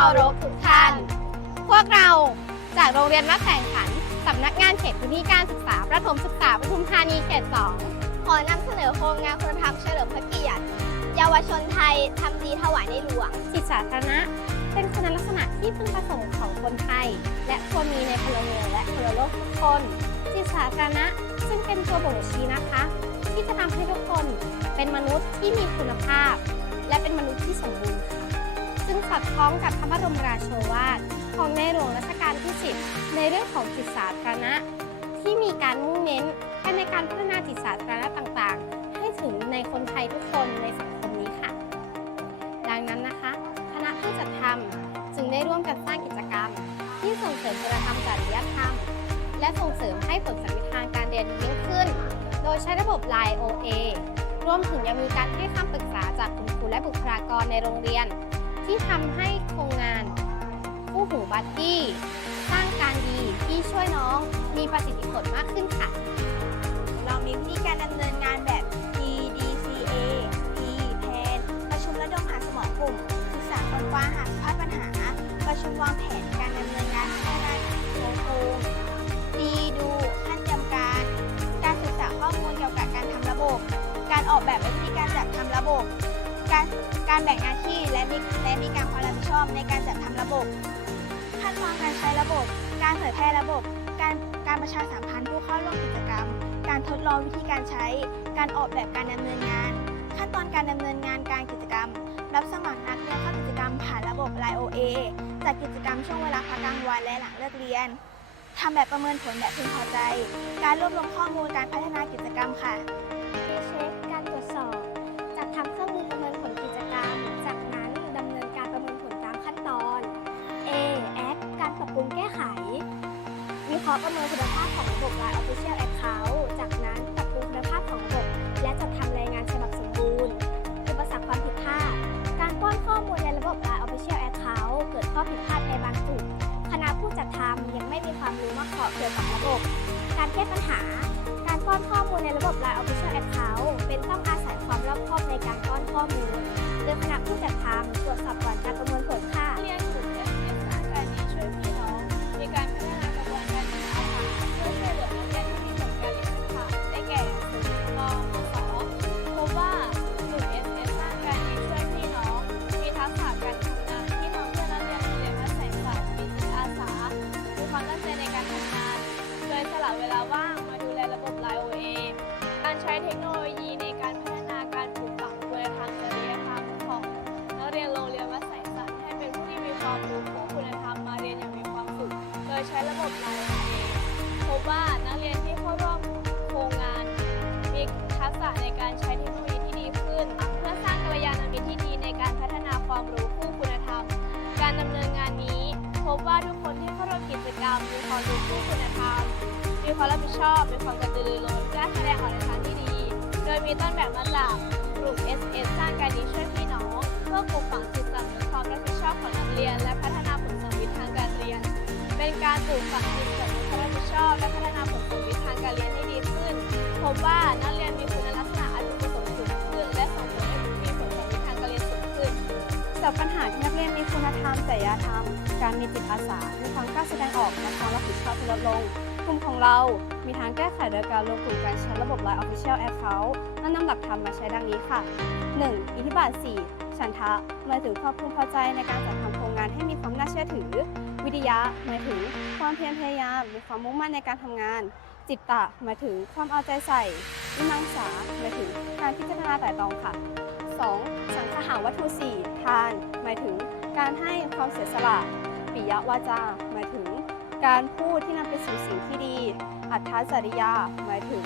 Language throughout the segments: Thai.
เคารพทุกท่าน พวกเราจากโรงเรียนวัดแสงขันสำนักงานเขตพื้นที่การศึกษาประถมศึกษาปทุมธานีเขตสองขอนำเสนอโครงงานคุณธรรมเฉลิมพระเกียรติเยาวชนไทยทำดีถวายในหลวงจิตสาธารณะ เป็นคุณลักษณะที่พึงประสงค์ของคนไทย และควรมีในพลเมืองและพลโลกทุกคนจิตสาธารณะซึ่งเป็นตัวบ่งชี้นะคะ ที่จะทำให้ทุกคนเป็นมนุษย์ที่มีคุณภาพ และเป็นมนุษย์ที่สมบูรณ์ ซึ่งสอดคล้องกับพระบรมราโชวาทของในหลวงรัชกาลที่ 10 ในเรื่องของจิตสาธารณะ ที่มีการมุ่งเน้นกันในการพัฒนาจิตสาธารณะต่างๆ ให้ถึงในคนไทยทุกคนในสังคมนี้ค่ะ ดังนั้นนะคะ คณะผู้จัดทำจึงได้ร่วมกันสร้างกิจกรรม ที่ส่งเสริมคุณธรรมจริยธรรม และส่งเสริมให้ผลสำลิดทางการเรียนยิ่งขึ้น โดยใช้ระบบ Line OA รวมถึงยังมีการให้คำปรึกษาจากคุณครูและบุคลากรในโรงเรียน ที่ทำให้โครงงานคู่หูบัดดี้สร้างการดีที่ช่วยน้องมีประสิทธิผลมากขึ้นค่ะ เรามีวิธีการดำเนินงานแบบ PDCA P แพนประชุมระดมหาสมองกลุ่มศึกษาค้นคว้าหาสภาพปัญหา ประชุมวางแผนการดำเนินงานพัฒนาโครงโครง D ดูขั้นเตรียมการ การศึกษาข้อมูลเกี่ยวกับการทำระบบ การออกแบบและวิธีการจัดทำระบบ การการแบ่งหน้าที่และมีและมีการความรับผิดชอบในการจัดทำระบบ ขั้นตอนการใช้ระบบ การเผยแพร่ระบบ การการประชาสัมพันธ์ผู้เข้าร่วมกิจกรรม การทดลองวิธีการใช้ การออกแบบการดำเนินงาน ขั้นตอนการดำเนินงานการกิจกรรม รับสมัครนักเรียนเข้ากิจกรรมผ่านระบบ Line OA จัดกิจกรรมช่วงเวลาพักกลางวันและหลังเลิกเรียนทำแบบประเมินผลแบบพึงพอใจ การรวบรวมข้อมูลการ ราะประเมินคุณภาพของระบบ Line Official Account จากนั้นปรับปรุงคุณภาพของระบบ และจัดทำรายงานฉบับสมบูรณ์อุปสรรคความผิดพลาด การป้อนข้อมูลในระบบ Line Official Account เกิดข้อผิดพลาดในบางจุด คณะผู้จัดทำยังไม่มีความรู้มากพอเกี่ยวกับระบบ การแก้ปัญหา การป้อนข้อมูลในระบบ Line Official Account เป็นต้องอาศัยความรอบคอบในการป้อนข้อมูล โดยคณะผู้จัดทำตรวจสอบก่อนการประเมิน ความรับผิดชอบ มีความกระตือรือร้นกล้าแสดงออกในทางที่ดี โดยมีต้นแบบมาจากกลุ่ม SS สร้างการดีช่วยพี่น้องเพื่อปลูกฝังจิตสำนึกความรับผิดชอบของนักเรียน และพัฒนาผลสำลิทางการเรียน เป็นการปลูกฝังจิตสำนึกความรับผิดชอบ และพัฒนาผลสำลิทางการเรียนให้ดีขึ้นพบว่านักเรียนมีคุณลักษณะอันพึงประสงค์สูงขึ้น และส่งผลให้มีผลสำลิทางการเรียนสูงขึ้นจากปัญหาที่นักเรียนมีคุณธรรมจริยธรรม การมีจิตอาสา มีความกล้าแสดงออกและความรับผิดชอบที่ลดลง กลุ่มของเรา มีทางแก้ไขโดยการรวมกลุ่มการใช้ระบบ Line Official Account และนำหลักธรรมมาใช้ดังนี้ค่ะ 1. อิทธิบาท 4 ฉันทะหมายถึงความพึงพอใจในการจัดทำโครงงานให้มีความน่าเชื่อถือ วิทยะหมายถึงความเพียรพยายาม มีความมุ่งมั่นในการทำงาน จิตตะหมายถึงความเอาใจใส่วิมังสาหมายถึงการพิจารณาแต่ตองค่ะ 2. สังขหาวัตถุ 4 ทาน หมายถึงการให้ความเสียสละปิยวาจา การพูดที่นำไปสู่สิ่งที่ดี อัตถจริยา หมายถึง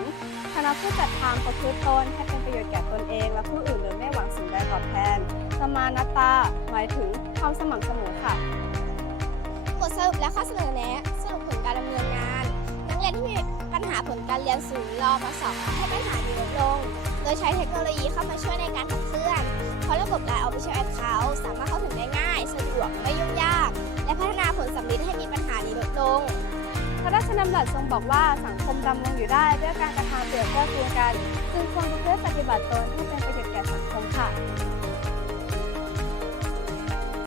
คณะผู้จัดทำประพฤติตนให้เป็นประโยชน์แก่ตนเอง และผู้อื่นโดยไม่หวังสิ่งใดตอบแทน สมานตา หมายถึงความสม่ำเสมอค่ะ บทสรุปและข้อเสนอแนะสรุปผลการดำเนินงาน นักเรียนที่มีปัญหาผลการเรียนสูงรอมาสอบให้ปัญหานี้ลดลง โดยใช้เทคโนโลยีเข้ามาช่วยในการขับเคลื่อน เพราะระบบ Line Official Account สามารถเข้าถึงได้ง่าย สะดวกไม่ยุ่งยาก และพัฒนาผลสำลิดให้มีปัญหา ง พระราชดำรัสทรงบอกว่าสังคมดำรงอยู่ได้ด้วยการกระทำเปรียบเทียบกัน จึงควรปรพฤติปฏิบัติตนให้เป็นประโยชน์แก่สังคมค่ะ